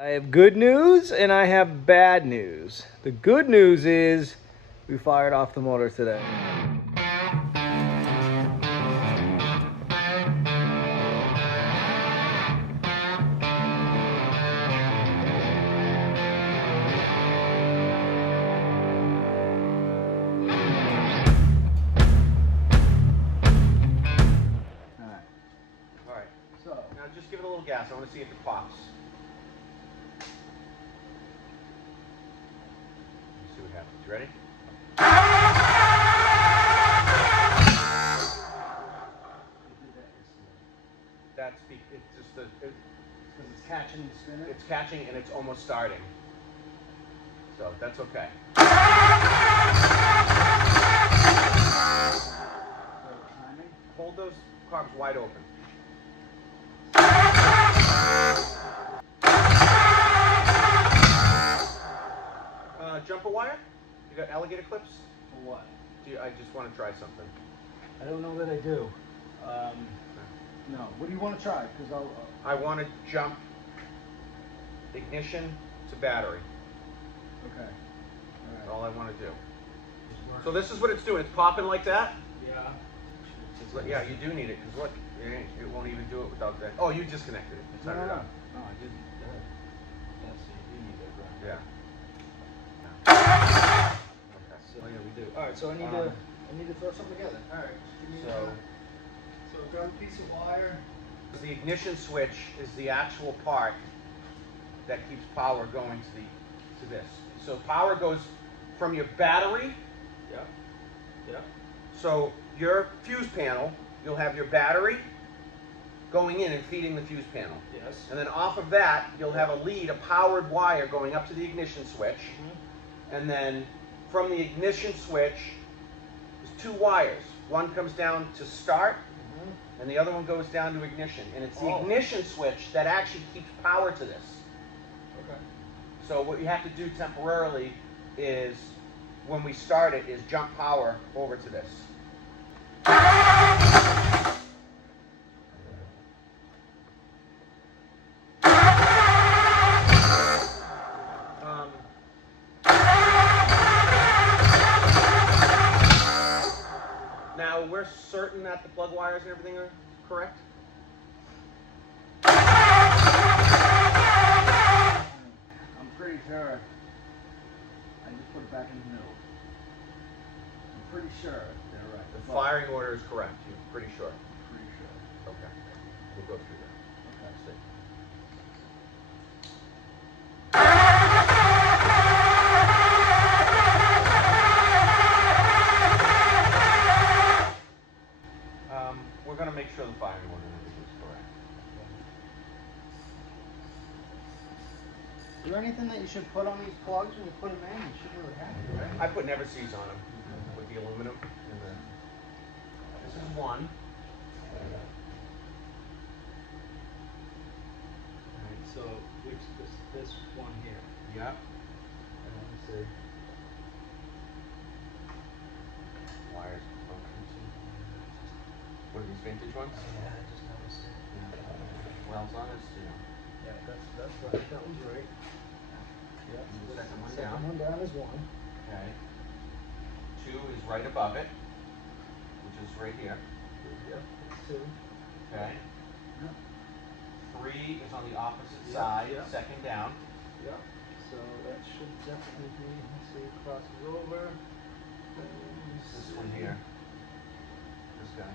I have good news and I have bad news. The good news is we fired off the motor today. Alright, so now just give it a little gas. I want to see if it pops. Let's see what happens. You ready? It's just because it's catching the spinner? It's catching and it's almost starting. So that's okay. Hold those carbs wide open. Jumper wire? You got alligator clips? For what? I just want to try something. I don't know that I do. No. What do you want to try? Because I want to jump ignition to battery. Okay. That's all I want to do. So this is what it's doing. It's popping like that. Yeah. Yeah, you do need it because look, it won't even do it without that. Oh, you disconnected it. No, Turn it on. No, I didn't. Yeah, so you do need it, right? Yeah. Okay. So yeah, we do. All right. So I need to throw something together. All right. So grab a piece of wire. The ignition switch is the actual part that keeps power going to this. So power goes from your battery. Yeah. Yeah. So your fuse panel, you'll have your battery going in and feeding the fuse panel. Yes. And then off of that, you'll have a lead, a powered wire going up to the ignition switch. Mm-hmm. And then from the ignition switch, there's two wires. One comes down to start, mm-hmm. and the other one goes down to ignition. And it's the ignition switch that actually keeps power to this. Okay. So what you have to do temporarily is, when we start it, is jump power over to this. Now we're certain that the plug wires and everything are correct? I'm pretty sure I just put it back in the middle. I'm pretty sure they're right. The firing order is correct. You're pretty sure? Pretty sure. Okay. We'll go through that. Okay. See. We're going to make sure the firing order and everything is correct. Is there anything that you should put on these plugs when you put them in? You should really have it, right? I put never sees on them with the aluminum. And this is one. Alright, so which this one here? Yeah. Let me see. Wires. What are these vintage ones? Yeah, I just noticed it. Yeah. Wells on it, Yeah, that's right. That one's right. Yeah. The second one Second down. one down is one. Okay. 2 is right above it, which is right here. Yep, that's 2. Okay. Yep. 3 is on the opposite side, yep. second down. Yep. So that should definitely be, let's see, it crosses over. This one here. This guy.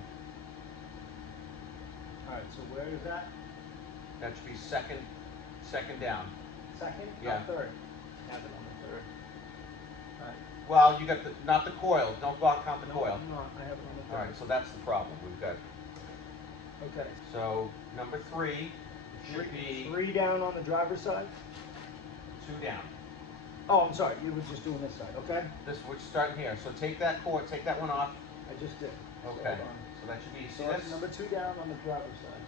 Alright, so where is that? That should be second down. Second? Yeah. Not third. Have it on the third. Alright. Well, you got not the coil. Don't count the coil. No, I have it on the third. Alright, so that's the problem. We've got. Okay. So number 3 should be 3 down on the driver's side? 2 down. Oh, I'm sorry. You were just doing this side, okay? We're starting here. So take that cord, take that one off. I just did. Okay. So that should be. So that's number 2 down on the driver's side.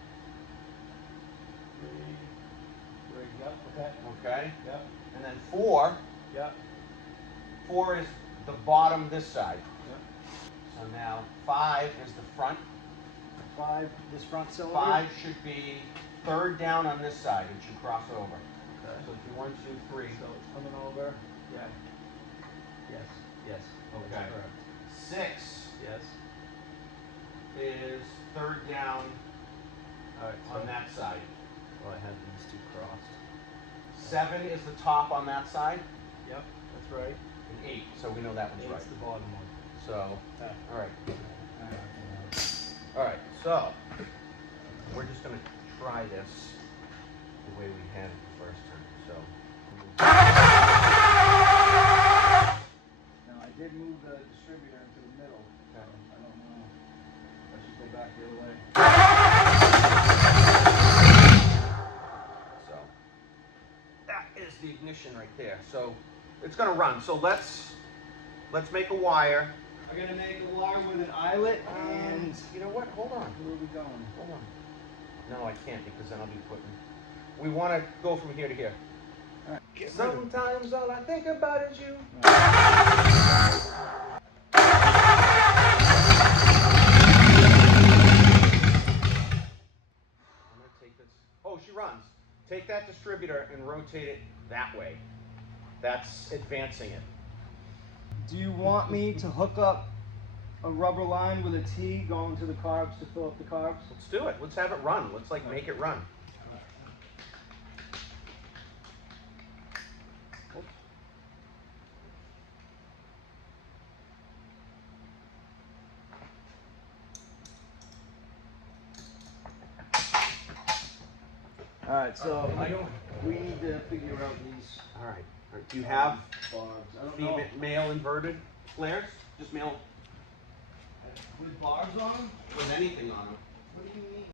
3. Yep. Okay. Okay. Yep. And then 4. Yep. 4 is the bottom this side. Yep. So now 5 is the front. 5, this front cylinder? 5 should be third down on this side. It should cross over. Okay. So 1, 2, 3. So it's coming over. Yeah. Yes. Yes. Okay. That's correct. 6 Yes. is third down All right. on that side. So I have these two crossed. 7 is the top on that side. Yep. That's right. And 8. So we know that one's right. It's the bottom one. So, Okay. all right. All right. So we're just gonna try this the way we had it the first time. So. Now I did move the distributor into the middle. So I don't know. I should go back the other way. So that is the ignition right there. So it's gonna run. So let's make a wire. We're gonna make a wire with an eyelet and You know what? Hold on. where are we going? Hold on. No, I can't because then I'll be putting. We want to go from here to here. All right. Sometimes all I think about is you. All right. I'm gonna take this. Oh, she runs. Take that distributor and rotate it that way. That's advancing it. Do you want me to hook up a rubber line with a T going to the carbs to fill up the carbs? Let's do it. Let's have it run. Let's make it run. All right, so we need to figure out these All right. Do you have barbs. I don't know. male inverted flares? Just male With barbs on them? with anything on them. What do you mean?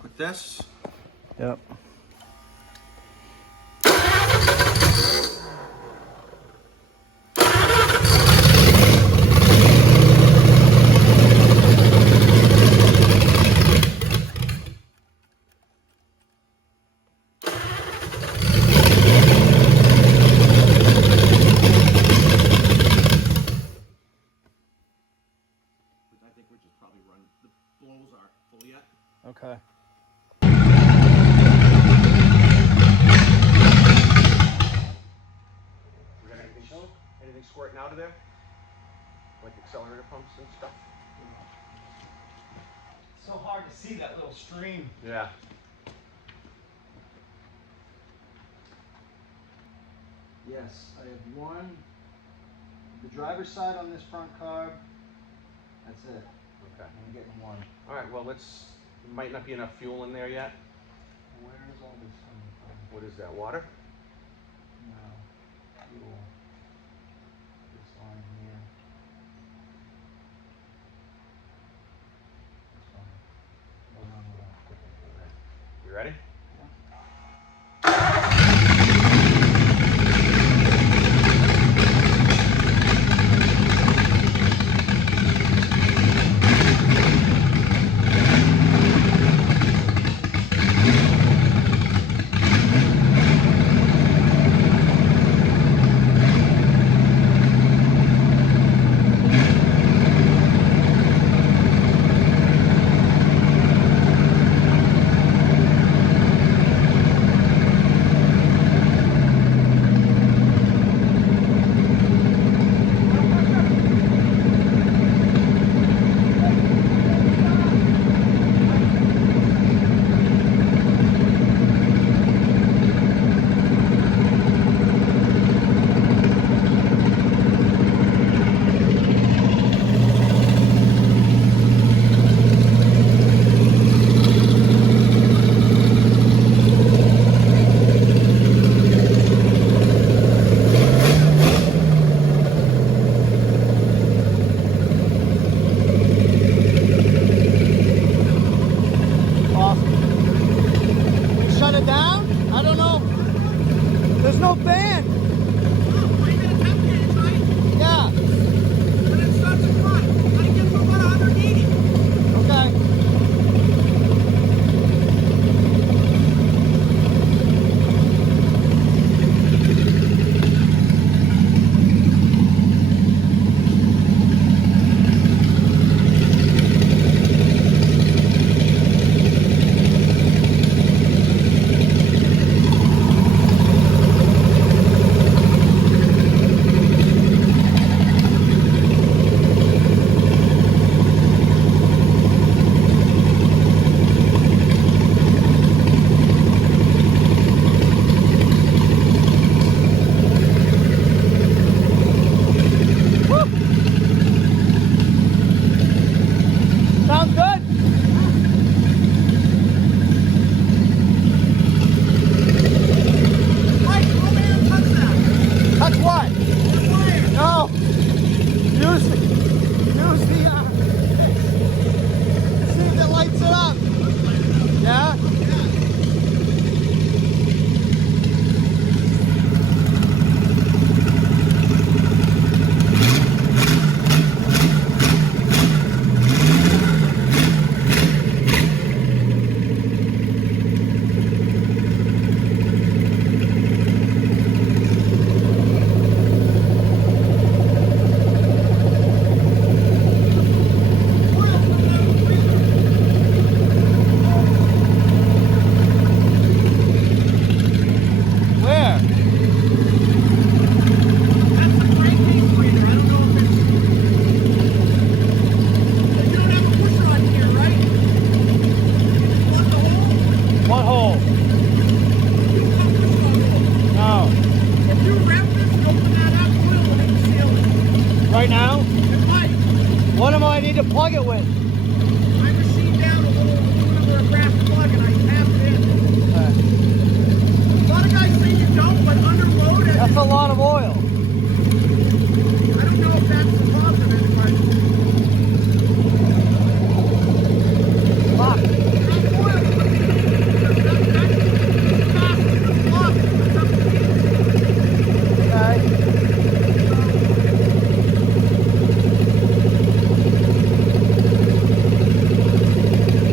Put this. Yep. I think we're just probably run. The blows aren't full yet. Okay. We got anything squirting out of there? Like accelerator pumps and stuff? It's so hard to see that little stream. Yeah. Yes, I have one. The driver's side on this front carb. That's it. Okay. I'm getting one. All right. Well, might not be enough fuel in there yet. Where is all this coming from? What is that? Water? No. Fuel. This line here. This one. Hold on. Okay. You ready? you plug it with? I machined down a little aluminum or a brass plug and I tapped it in. A lot of guys say you don't, but under load, That's a lot of oil. I don't know if that's the cause of it, but Fuck. not oil, but that's fast as the plug. It's up to you. Okay.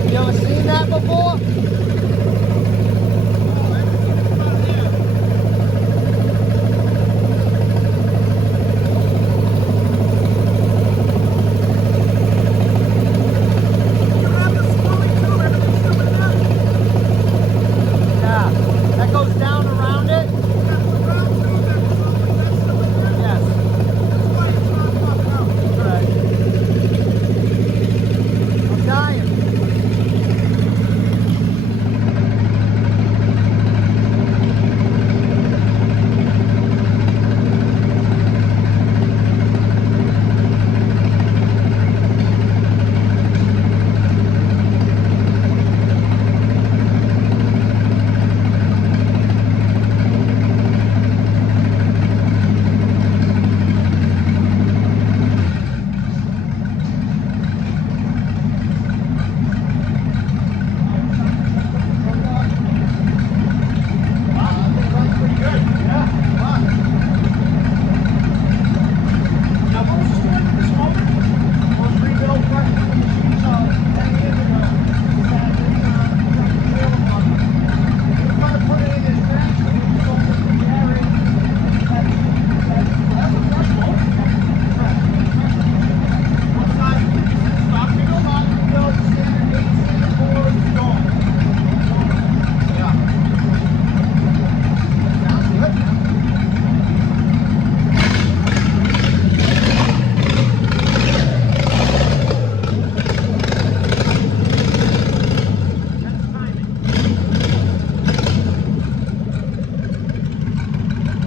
You ever seen that before? Yeah. That goes down around it? Yes. Alright. I'm dying.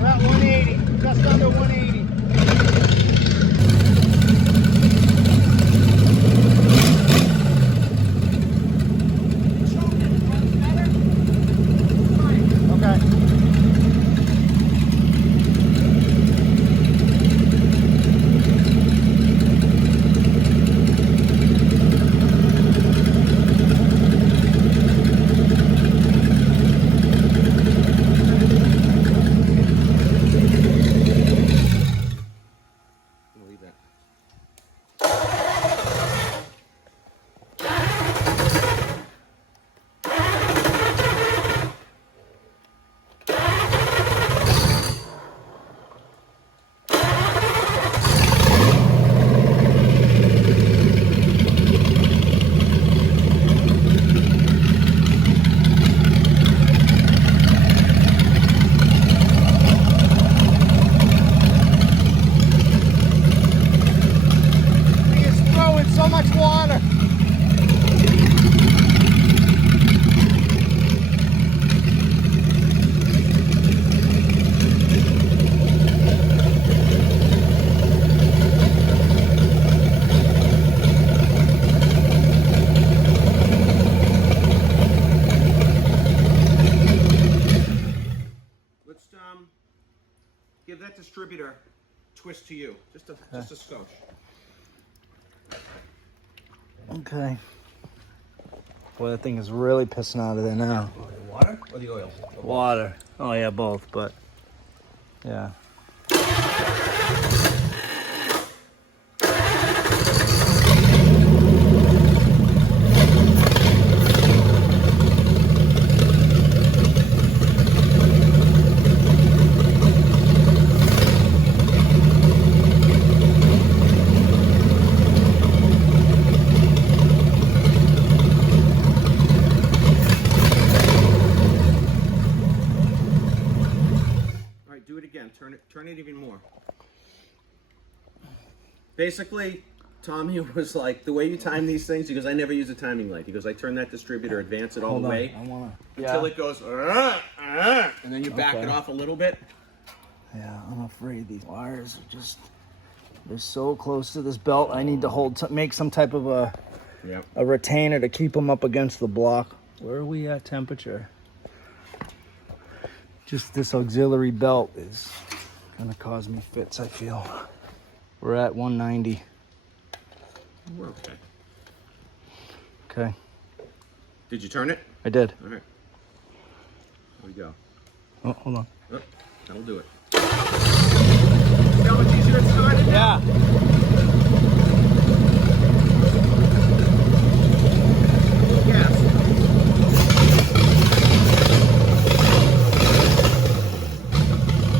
We're at 180, just under 180. Okay. leave that. So much water. Let's give that distributor twist to you, just a skosh. Okay. Boy, that thing is really pissing out of there now. The water or the oil? Water. Oh yeah, both, but yeah. Turn it even more. Basically, Tommy was like, the way you time these things, he goes, I never use a timing light. He goes, I turn that distributor, advance it all the way until it goes, and then you back it off a little bit. Yeah, I'm afraid these wires are just They're so close to this belt. I need to make some type of a retainer to keep them up against the block. Where are we at temperature? Just this auxiliary belt is gonna cause me fits, I feel. We're at 190. We're okay. Okay. Did you turn it? I did. All right. Here we go. Oh, hold on. Oh, that'll do it. See how much easier it started? Yeah. Yes.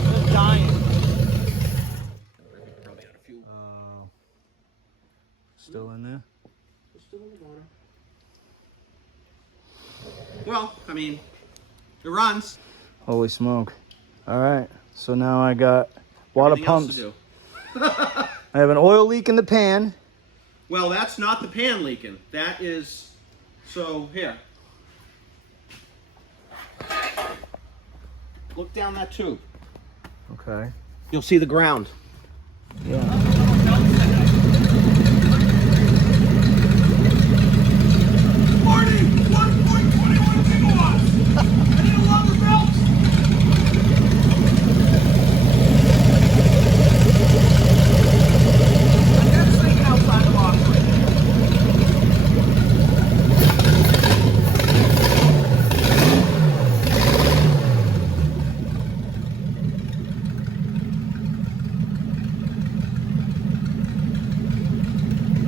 Just dying. Probably out of fuel. Still in there? It's still in the water. Well, I mean, it runs. Holy smoke. All right. So now I got water Everything else pumps. to do. I have an oil leak in the pan. Well, that's not the pan leaking. That is, so here. Look down that tube. Okay. You'll see the ground. Yeah. 1.21 gigawatts. I need a longer belt. I never thinking outside the box.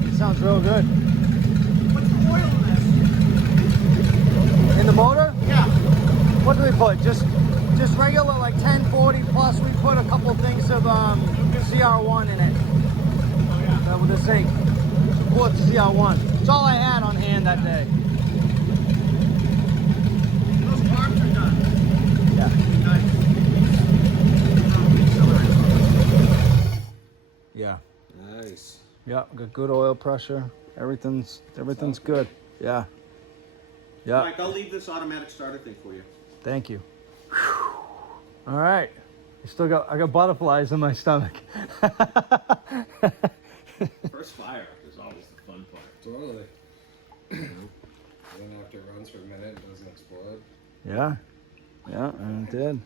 It sounds real good. What's the oil in this? In the motor? Yeah. What do we put? Just regular, like 1040 plus. We put a couple things of CR1 in it. Oh yeah. With the sink. Support CR1. It's all I had on hand that day. Those carbs are done. Yeah. Nice. Yeah. Nice. Yeah. Got good oil pressure. Everything's good. Yeah. Yeah. Mike, I'll leave this automatic starter thing for you. Thank you. Whew. All right. I got butterflies in my stomach. First fire is always the fun part. Totally. Then after it runs for a minute, it doesn't explode. Yeah. Yeah, and it did.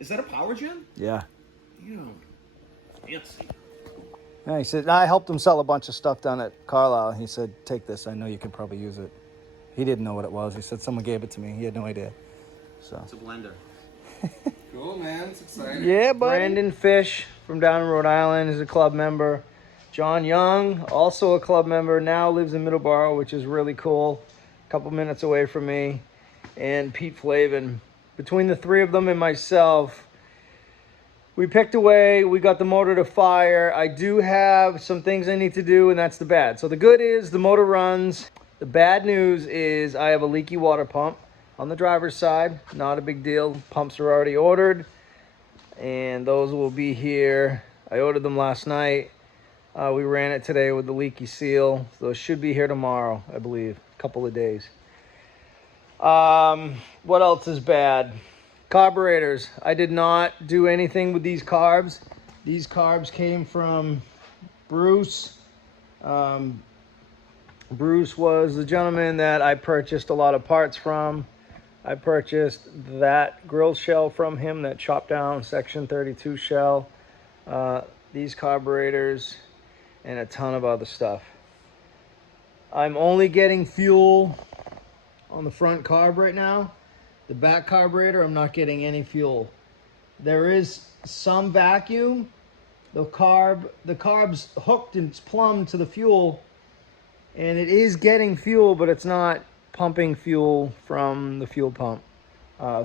Is that a power gen? Yeah. You fancy. Yeah, he said, I helped him sell a bunch of stuff down at Carlisle. He said, take this. I know you can probably use it. He didn't know what it was. He said someone gave it to me. He had no idea. So. It's a blender. Cool, man. It's exciting. Yeah, buddy. Brandon Fish from down in Rhode Island is a club member. John Young, also a club member, now lives in Middleborough, which is really cool. A couple minutes away from me. And Pete Flavin. Between the three of them and myself, we picked away. We got the motor to fire. I do have some things I need to do, and that's the bad. So the good is the motor runs. The bad news is I have a leaky water pump on the driver's side. Not a big deal. Pumps are already ordered, and those will be here. I ordered them last night. We ran it today with the leaky seal. Those should be here tomorrow, I believe. A couple of days. What else is bad? Carburetors. I did not do anything with these carbs. These carbs came from Bruce. Bruce was the gentleman that I purchased a lot of parts from. I purchased that grill shell from him, that chopped down section 32 shell. These carburetors and a ton of other stuff. I'm only getting fuel on the front carb right now. The back carburetor, I'm not getting any fuel. There is some vacuum. The carb's hooked and it's plumbed to the fuel, and it is getting fuel, but it's not pumping fuel from the fuel pump.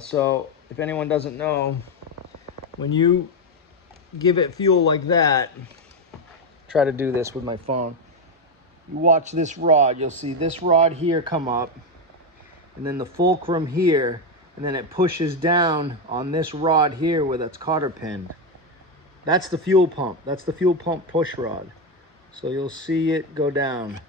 So if anyone doesn't know, when you give it fuel like that, try to do this with my phone. You watch this rod, you'll see this rod here come up, and then the fulcrum here, and then it pushes down on this rod here where that's cotter pinned. That's the fuel pump. That's the fuel pump push rod. So you'll see it go down.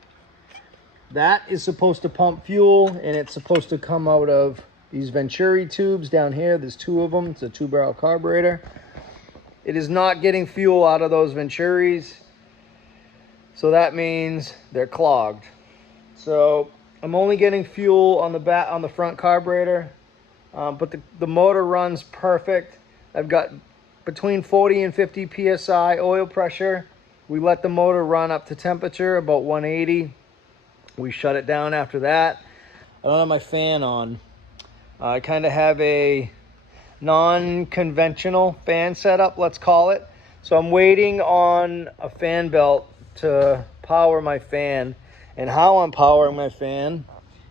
That is supposed to pump fuel, and it's supposed to come out of these Venturi tubes down here. There's two of them. It's a 2-barrel carburetor. It is not getting fuel out of those Venturis. So that means they're clogged. So I'm only getting fuel on the front carburetor, but the motor runs perfect. I've got between 40 and 50 psi oil pressure. We let the motor run up to temperature, about 180. We shut it down after that. I don't have my fan on. I kind of have a non-conventional fan setup, let's call it. So I'm waiting on a fan belt to power my fan. And how I'm powering my fan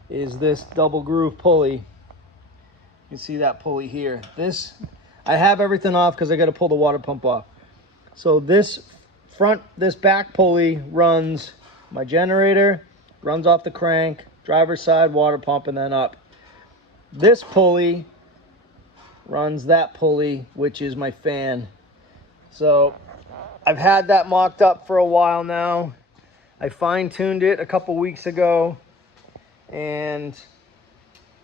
is this double groove pulley. You can see that pulley here. I have everything off because I got to pull the water pump off. So this back pulley runs my generator, runs off the crank, driver's side, water pump, and then up. This pulley runs that pulley, which is my fan. So I've had that mocked up for a while now. I fine-tuned it a couple weeks ago, and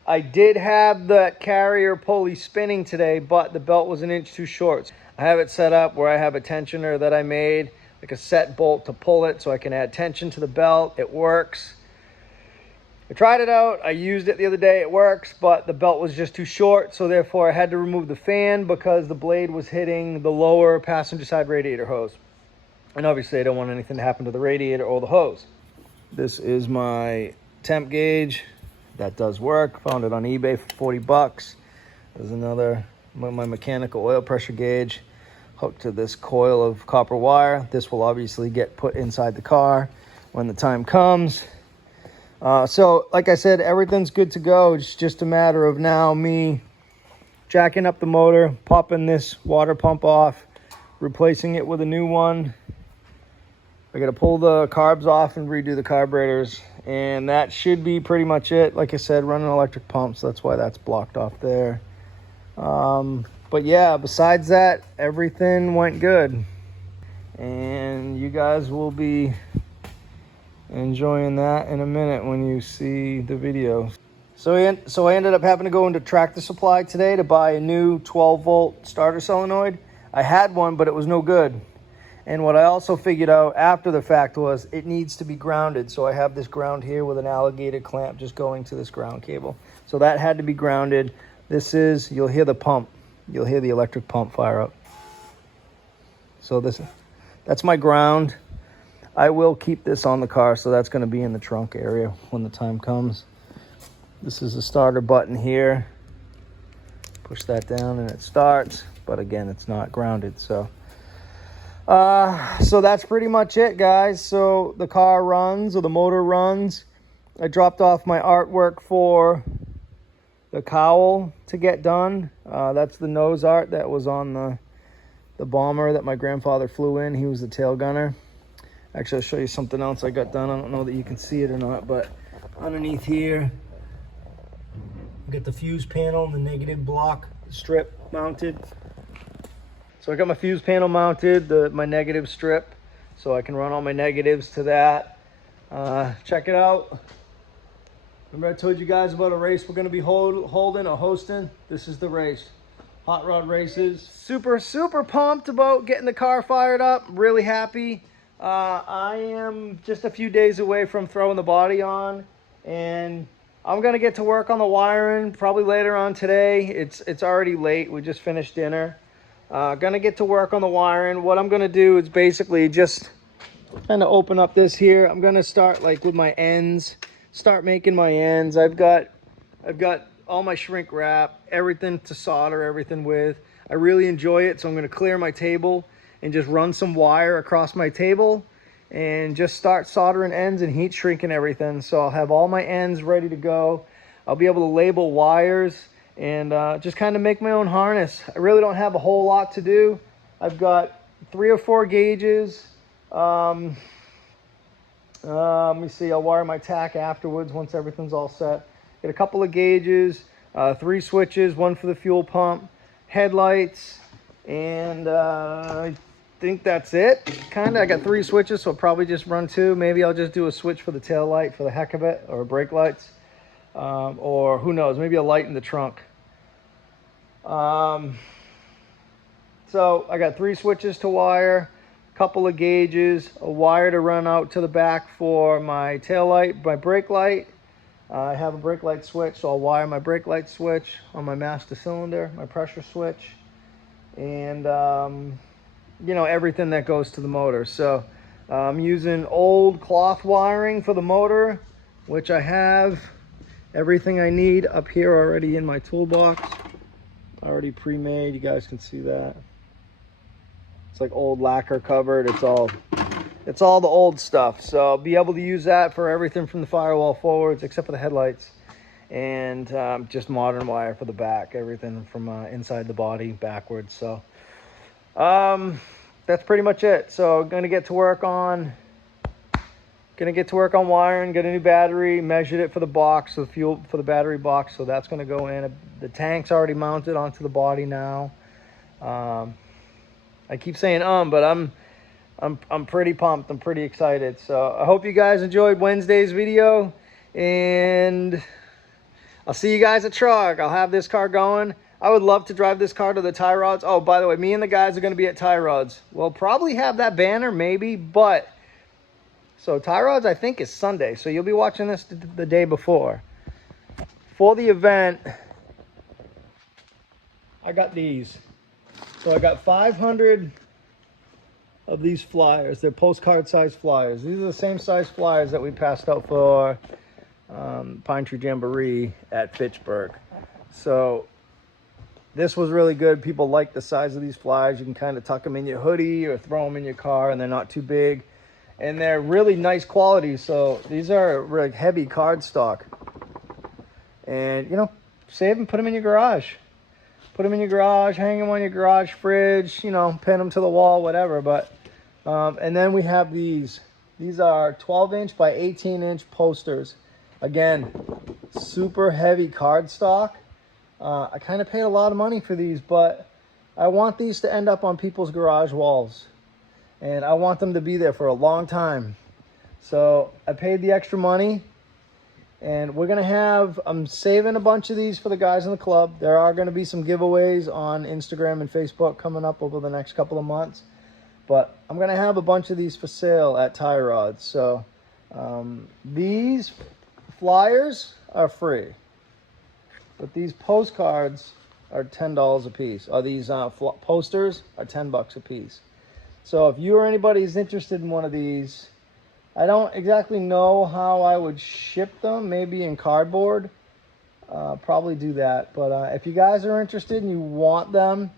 I did have that carrier pulley spinning today, but the belt was an inch too short. I have it set up where I have a tensioner that I made, like a set bolt to pull it so I can add tension to the belt. It works. I tried it out. I used it the other day. It works, but the belt was just too short, so therefore I had to remove the fan because the blade was hitting the lower passenger side radiator hose. And obviously I don't want anything to happen to the radiator or the hose. This is my temp gauge. That does work. Found it on eBay for 40 bucks. There's another, my mechanical oil pressure gauge hooked to this coil of copper wire. This will obviously get put inside the car when the time comes. So like I said, everything's good to go. It's just a matter of now me jacking up the motor, popping this water pump off, replacing it with a new one. I got to pull the carbs off and redo the carburetors, and that should be pretty much it. Like I said, running electric pumps, that's why that's blocked off there. But yeah, besides that, everything went good, and you guys will be enjoying that in a minute when you see the video. So I ended up having to go into Tractor Supply today to buy a new 12-volt starter solenoid. I had one, but it was no good. And what I also figured out after the fact was it needs to be grounded. So I have this ground here with an alligator clamp just going to this ground cable. So that had to be grounded. You'll hear the pump. You'll hear the electric pump fire up. So that's my ground. I will keep this on the car, so that's going to be in the trunk area when the time comes. This is the starter button here. Push that down and it starts. But again, it's not grounded, so that's pretty much it, guys. So the car runs, or the motor runs. I dropped off my artwork for the cowl to get done. That's the nose art that was on the bomber that my grandfather flew in. He was the tail gunner. Actually, I'll show you something else I got done. I don't know that you can see it or not, but underneath here, we got the fuse panel and the negative block strip mounted. So I got my fuse panel mounted, my negative strip, so I can run all my negatives to that. Check it out. Remember I told you guys about a race we're going to be holding or hosting? This is the race. Hot Rod Races. Super, super pumped about getting the car fired up. Really happy. I am just a few days away from throwing the body on, and I'm going to get to work on the wiring probably later on today. It's already late. We just finished dinner. Gonna get to work on the wiring. What I'm gonna do is basically just kind of open up this here. I'm gonna start like with my ends, start making my ends. I've got all my shrink wrap, everything to solder everything with. I really enjoy it, so I'm gonna clear my table and just run some wire across my table and just start soldering ends and heat shrinking everything. So I'll have all my ends ready to go. I'll be able to label wires and just kind of make my own harness. I really don't have a whole lot to do. I've got 3 or 4 gauges. Let me see, I'll wire my tack afterwards once everything's all set. Got a couple of gauges, 3 switches, 1 for the fuel pump, headlights, and I think that's it. Kinda, I got 3 switches, so I'll probably just run 2. Maybe I'll just do a switch for the tail light for the heck of it, or brake lights. Or who knows, maybe a light in the trunk. So I got 3 switches to wire, a couple of gauges, a wire to run out to the back for my tail light, my brake light. I have a brake light switch, so I'll wire my brake light switch on my master cylinder, my pressure switch, and you know, everything that goes to the motor. So I'm using old cloth wiring for the motor, which I have everything I need up here already in my toolbox, already pre-made. You guys can see that. It's like old lacquer covered. It's all the old stuff. So I'll be able to use that for everything from the firewall forwards, except for the headlights, and just modern wire for the back, everything from inside the body backwards. So that's pretty much it. So I'm gonna get to work on wiring, get a new battery, measured it for the box, the fuel for the battery box. So that's gonna go in. The tank's already mounted onto the body now. I keep saying but I'm pretty pumped. I'm pretty excited. So I hope you guys enjoyed Wednesday's video, and I'll see you guys at Trog. I'll have this car going. I would love to drive this car to the Tie Rods. Oh, by the way, me and the guys are going to be at Tie Rods. We'll probably have that banner, maybe, but so Tie Rods, I think, is Sunday. So you'll be watching this the day before. For the event, I got these. So I got 500 of these flyers. They're postcard size flyers. These are the same size flyers that we passed out for Pine Tree Jamboree at Fitchburg. So this was really good. People like the size of these flyers. You can kind of tuck them in your hoodie or throw them in your car, and they're not too big. And they're really nice quality. So these are like heavy cardstock. And, you know, save them, put them in your garage. Put them in your garage, hang them on your garage fridge, you know, pin them to the wall, whatever. But and then we have these. These are 12-inch by 18-inch posters. Again, super heavy cardstock. I kind of paid a lot of money for these, but I want these to end up on people's garage walls. And I want them to be there for a long time. So I paid the extra money. And we're going to have, I'm saving a bunch of these for the guys in the club. There are going to be some giveaways on Instagram and Facebook coming up over the next couple of months. But I'm going to have a bunch of these for sale at Tie Rods. So these flyers are free. But these postcards are $10 a piece. Or these posters are $10 a piece. So if you or anybody is interested in one of these, I don't exactly know how I would ship them. Maybe in cardboard. Probably do that. But if you guys are interested and you want them,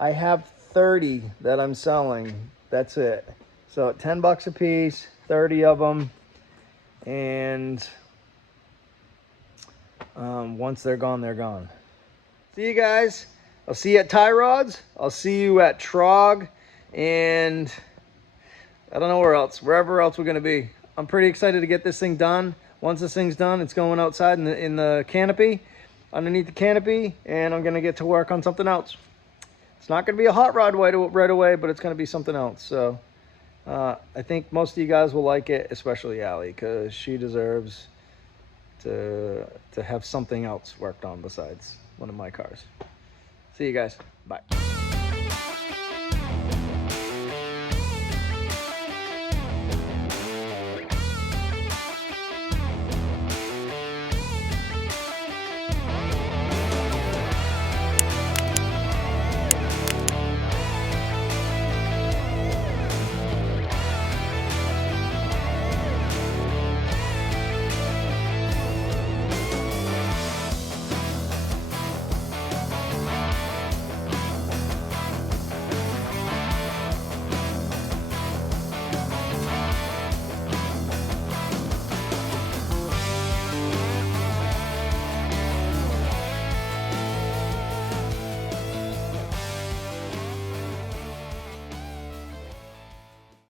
I have 30 that I'm selling. That's it. So $10 a piece, 30 of them. And once they're gone, they're gone. See you guys. I'll see you at Tie Rods. I'll see you at Trog. And I don't know where else, wherever else we're going to be. I'm pretty excited to get this thing done. Once this thing's done, it's going outside in the canopy, underneath the canopy, and I'm going to get to work on something else. It's not going to be a hot rod right away, but it's going to be something else. So I think most of you guys will like it, especially Allie, because she deserves to have something else worked on besides one of my cars. See you guys. Bye.